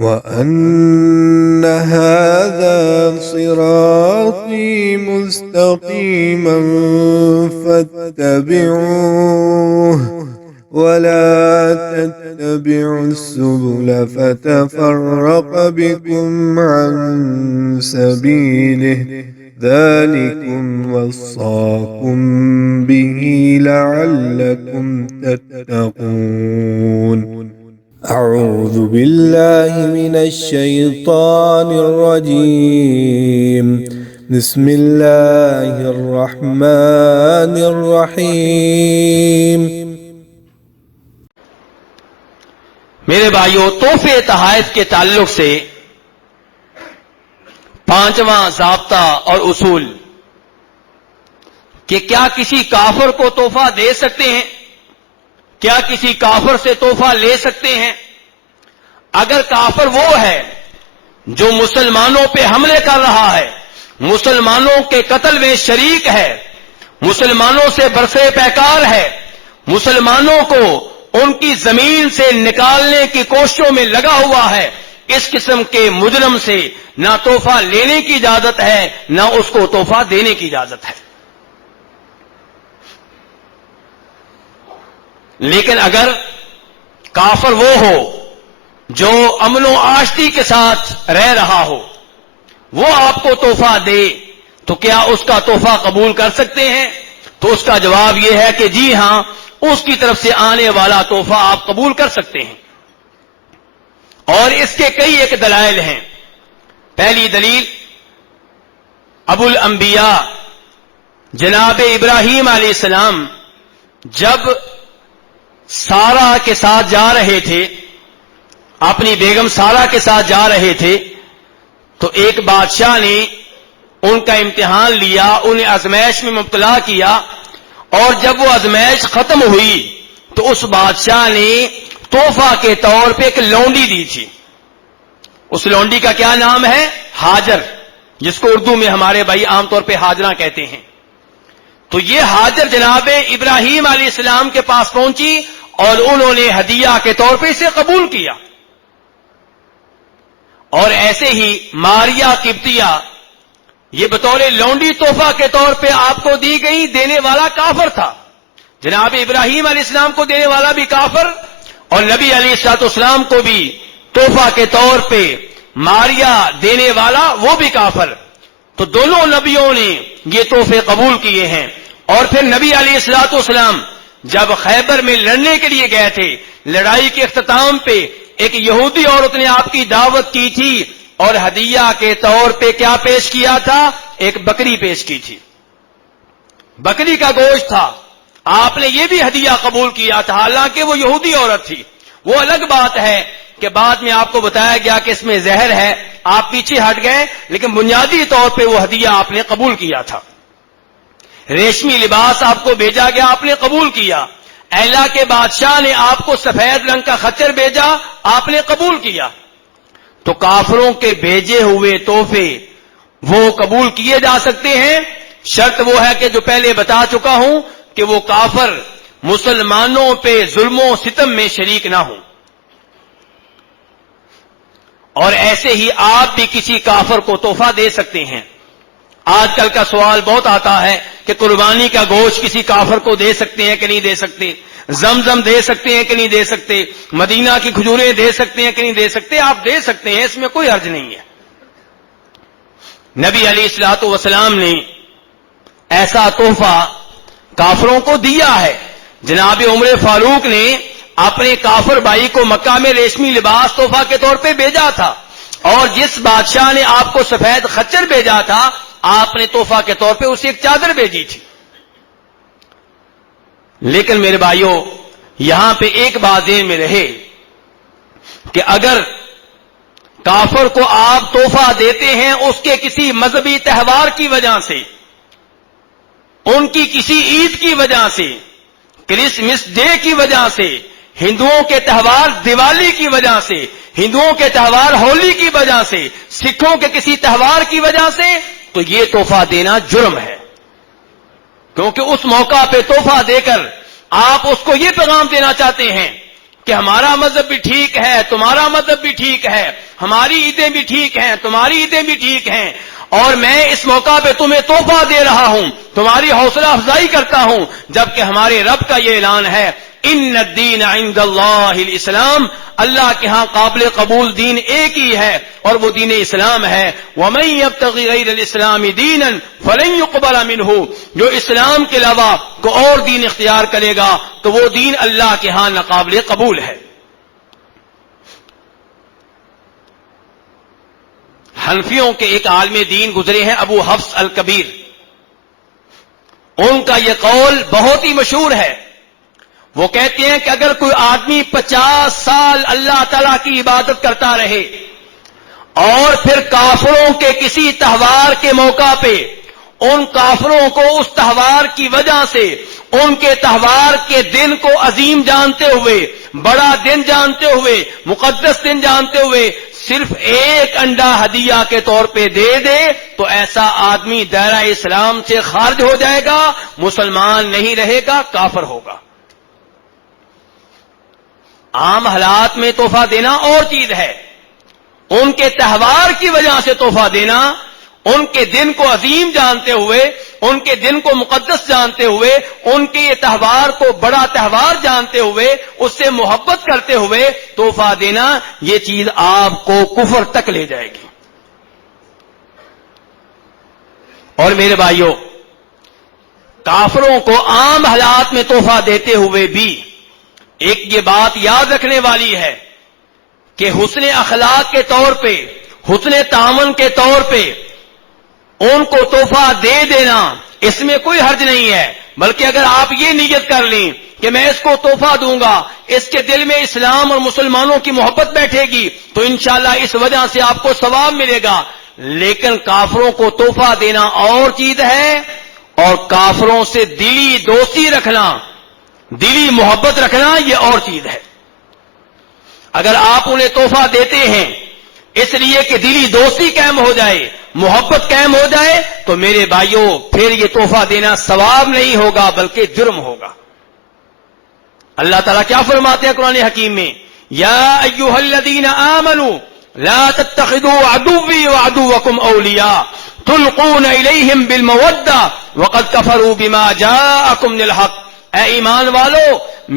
وأن هذا صراطي مستقيما فاتبعوه ولا تتبعوا السبل فتفرق بكم عن سبيله ذلكم وصاكم به لعلكم تتقون. أعوذ بالله من الشيطان الرجيم. بسم الله الرحمن الرحيم. میرے بھائیو، تحفے تحائف کے تعلق سے پانچواں ضابطہ اور اصول کہ کیا کسی کافر کو تحفہ دے سکتے ہیں؟ کیا کسی کافر سے تحفہ لے سکتے ہیں؟ اگر کافر وہ ہے جو مسلمانوں پہ حملے کر رہا ہے، مسلمانوں کے قتل میں شریک ہے، مسلمانوں سے برسے پیکار ہے، مسلمانوں کو ان کی زمین سے نکالنے کی کوششوں میں لگا ہوا ہے، اس قسم کے مجرم سے نہ تحفہ لینے کی اجازت ہے نہ اس کو تحفہ دینے کی اجازت ہے۔ لیکن اگر کافر وہ ہو جو امن و آشتی کے ساتھ رہ رہا ہو، وہ آپ کو تحفہ دے تو کیا اس کا تحفہ قبول کر سکتے ہیں؟ تو اس کا جواب یہ ہے کہ جی ہاں، اس کی طرف سے آنے والا تحفہ آپ قبول کر سکتے ہیں، اور اس کے کئی ایک دلائل ہیں۔ پہلی دلیل، ابو الانبیاء جناب ابراہیم علیہ السلام جب سارہ کے ساتھ جا رہے تھے، اپنی بیگم سارہ کے ساتھ جا رہے تھے، تو ایک بادشاہ نے ان کا امتحان لیا، انہیں آزمائش میں مبتلا کیا، اور جب وہ آزمائش ختم ہوئی تو اس بادشاہ نے تحفہ کے طور پہ ایک لونڈی دی تھی۔ اس لونڈی کا کیا نام ہے؟ ہاجر، جس کو اردو میں ہمارے بھائی عام طور پہ ہاجرہ کہتے ہیں۔ تو یہ ہاجر جناب ابراہیم علیہ السلام کے پاس پہنچی اور انہوں نے ہدیہ کے طور پہ اسے قبول کیا۔ اور ایسے ہی ماریا قبطیہ، یہ بطور لونڈی تحفہ کے طور پہ آپ کو دی گئی، دینے والا کافر تھا۔ جناب ابراہیم علیہ السلام کو دینے والا بھی کافر، اور نبی علیہ السلام کو بھی تحفہ کے طور پہ ماریا دینے والا وہ بھی کافر۔ تو دونوں نبیوں نے یہ تحفے قبول کیے ہیں۔ اور پھر نبی علیہ السلام جب خیبر میں لڑنے کے لیے گئے تھے، لڑائی کے اختتام پہ ایک یہودی عورت نے آپ کی دعوت کی تھی اور ہدیہ کے طور پہ کیا پیش کیا تھا؟ ایک بکری پیش کی تھی، بکری کا گوشت تھا، آپ نے یہ بھی ہدیہ قبول کیا تھا، حالانکہ وہ یہودی عورت تھی۔ وہ الگ بات ہے کہ بعد میں آپ کو بتایا گیا کہ اس میں زہر ہے، آپ پیچھے ہٹ گئے، لیکن بنیادی طور پہ وہ ہدیہ آپ نے قبول کیا تھا۔ ریشمی لباس آپ کو بھیجا گیا، آپ نے قبول کیا۔ ایلا کے بادشاہ نے آپ کو سفید رنگ کا خچر بھیجا، آپ نے قبول کیا۔ تو کافروں کے بھیجے ہوئے تحفے وہ قبول کیے جا سکتے ہیں، شرط وہ ہے کہ جو پہلے بتا چکا ہوں کہ وہ کافر مسلمانوں پہ ظلم و ستم میں شریک نہ ہوں۔ اور ایسے ہی آپ بھی کسی کافر کو تحفہ دے سکتے ہیں۔ آج کل کا سوال بہت آتا ہے کہ قربانی کا گوشت کسی کافر کو دے سکتے ہیں کہ نہیں دے سکتے، زمزم دے سکتے ہیں کہ نہیں دے سکتے، مدینہ کی کھجوریں دے سکتے ہیں کہ نہیں دے سکتے؟ آپ دے سکتے ہیں، اس میں کوئی حرج نہیں ہے۔ نبی علیہ الصلوۃ والسلام نے ایسا تحفہ کافروں کو دیا ہے۔ جناب عمر فاروق نے اپنے کافر بھائی کو مکہ میں ریشمی لباس تحفہ کے طور پہ بھیجا تھا، اور جس بادشاہ نے آپ کو سفید خچر بھیجا تھا، آپ نے تحفہ کے طور پہ اسے ایک چادر بھیجی تھی۔ لیکن میرے بھائیوں، یہاں پہ ایک بات ذہن میں رہے کہ اگر کافر کو آپ تحفہ دیتے ہیں اس کے کسی مذہبی تہوار کی وجہ سے، ان کی کسی عید کی وجہ سے، کرسمس ڈے کی وجہ سے، ہندوؤں کے تہوار دیوالی کی وجہ سے، ہندوؤں کے تہوار ہولی کی وجہ سے، سکھوں کے کسی تہوار کی وجہ سے، تو یہ تحفہ دینا جرم ہے، کیونکہ اس موقع پہ تحفہ دے کر آپ اس کو یہ پیغام دینا چاہتے ہیں کہ ہمارا مذہب بھی ٹھیک ہے، تمہارا مذہب بھی ٹھیک ہے، ہماری عیدیں بھی ٹھیک ہیں، تمہاری عیدیں بھی ٹھیک ہیں، اور میں اس موقع پہ تمہیں تحفہ دے رہا ہوں، تمہاری حوصلہ افزائی کرتا ہوں، جبکہ ہمارے رب کا یہ اعلان ہے ان الدین عند اللہ الاسلام، اللہ کے ہاں قابل قبول دین ایک ہی ہے اور وہ دین اسلام ہے۔ ومن یبتغی غیر الاسلام دینا فلن یقبل منہ، جو اسلام کے علاوہ کوئی اور دین اختیار کرے گا تو وہ دین اللہ کے ہاں ناقابل قبول ہے۔ حنفیوں کے ایک عالم دین گزرے ہیں ابو حفص الکبیر، ان کا یہ قول بہت ہی مشہور ہے۔ وہ کہتے ہیں کہ اگر کوئی آدمی 50 سال اللہ تعالی کی عبادت کرتا رہے اور پھر کافروں کے کسی تہوار کے موقع پہ ان کافروں کو اس تہوار کی وجہ سے ان کے تہوار کے دن کو عظیم جانتے ہوئے، بڑا دن جانتے ہوئے، مقدس دن جانتے ہوئے صرف ایک انڈا ہدیہ کے طور پہ دے دے تو ایسا آدمی دائرہ اسلام سے خارج ہو جائے گا، مسلمان نہیں رہے گا، کافر ہوگا۔ عام حالات میں تحفہ دینا اور چیز ہے، ان کے تہوار کی وجہ سے تحفہ دینا، ان کے دن کو عظیم جانتے ہوئے، ان کے دن کو مقدس جانتے ہوئے، ان کے یہ تہوار کو بڑا تہوار جانتے ہوئے، اس سے محبت کرتے ہوئے تحفہ دینا، یہ چیز آپ کو کفر تک لے جائے گی۔ اور میرے بھائیوں، کافروں کو عام حالات میں تحفہ دیتے ہوئے بھی ایک یہ بات یاد رکھنے والی ہے کہ حسن اخلاق کے طور پہ، حسن تعامل کے طور پہ ان کو تحفہ دے دینا اس میں کوئی حرج نہیں ہے، بلکہ اگر آپ یہ نیت کر لیں کہ میں اس کو تحفہ دوں گا، اس کے دل میں اسلام اور مسلمانوں کی محبت بیٹھے گی تو انشاءاللہ اس وجہ سے آپ کو ثواب ملے گا۔ لیکن کافروں کو تحفہ دینا اور چیز ہے، اور کافروں سے دلی دوستی رکھنا، دلی محبت رکھنا یہ اور چیز ہے۔ اگر آپ انہیں تحفہ دیتے ہیں اس لیے کہ دلی دوستی قائم ہو جائے، محبت قائم ہو جائے، تو میرے بھائیوں پھر یہ تحفہ دینا ثواب نہیں ہوگا بلکہ جرم ہوگا۔ اللہ تعالیٰ کیا فرماتے ہیں قرآن حکیم میں؟ یا ایھا الذین آمنوا لا تتخذوا عدوی وعدوکم اولیاء تلقون الیہم بالمودہ وقد کفروا بما جاءکم من الحق، اے ایمان والو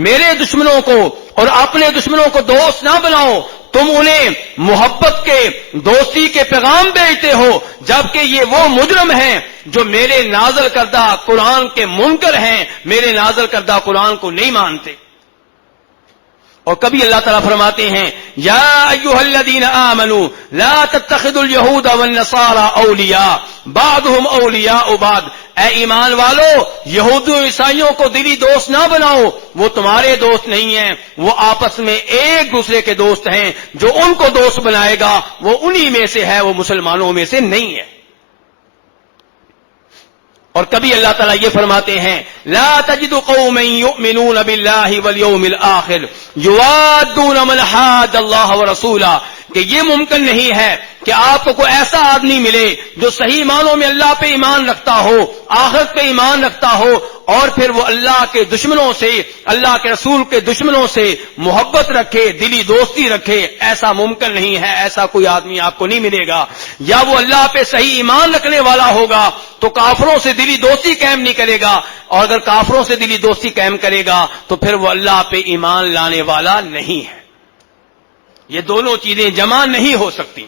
میرے دشمنوں کو اور اپنے دشمنوں کو دوست نہ بناؤ، تم انہیں محبت کے دوستی کے پیغام بھیجتے ہو جبکہ یہ وہ مجرم ہیں جو میرے نازل کردہ قرآن کے منکر ہیں، میرے نازل کردہ قرآن کو نہیں مانتے۔ اور کبھی اللہ تعالیٰ فرماتے ہیں یا ایھا الذین آمنوا لا تتخذوا اليہود والنصارى اولیاء بعضهم اولیاء بعض، اے ایمان والو یہودیوں عیسائیوں کو دلی دوست نہ بناؤ، وہ تمہارے دوست نہیں ہیں، وہ آپس میں ایک دوسرے کے دوست ہیں، جو ان کو دوست بنائے گا وہ انہی میں سے ہے، وہ مسلمانوں میں سے نہیں ہے۔ اور کبھی اللہ تعالیٰ یہ فرماتے ہیں لا تجد قوما یؤمنون باللہ والیوم الآخر یوادون من حاد اللہ ورسولہ، کہ یہ ممکن نہیں ہے کہ آپ کو کوئی ایسا آدمی ملے جو صحیح معنوں میں اللہ پہ ایمان رکھتا ہو، آخرت پہ ایمان رکھتا ہو، اور پھر وہ اللہ کے دشمنوں سے، اللہ کے رسول کے دشمنوں سے محبت رکھے، دلی دوستی رکھے، ایسا ممکن نہیں ہے، ایسا کوئی آدمی آپ کو نہیں ملے گا۔ یا وہ اللہ پہ صحیح ایمان رکھنے والا ہوگا تو کافروں سے دلی دوستی قائم نہیں کرے گا، اور اگر کافروں سے دلی دوستی قائم کرے گا تو پھر وہ اللہ پہ ایمان لانے والا نہیں ہے۔ یہ دونوں چیزیں جمع نہیں ہو سکتی۔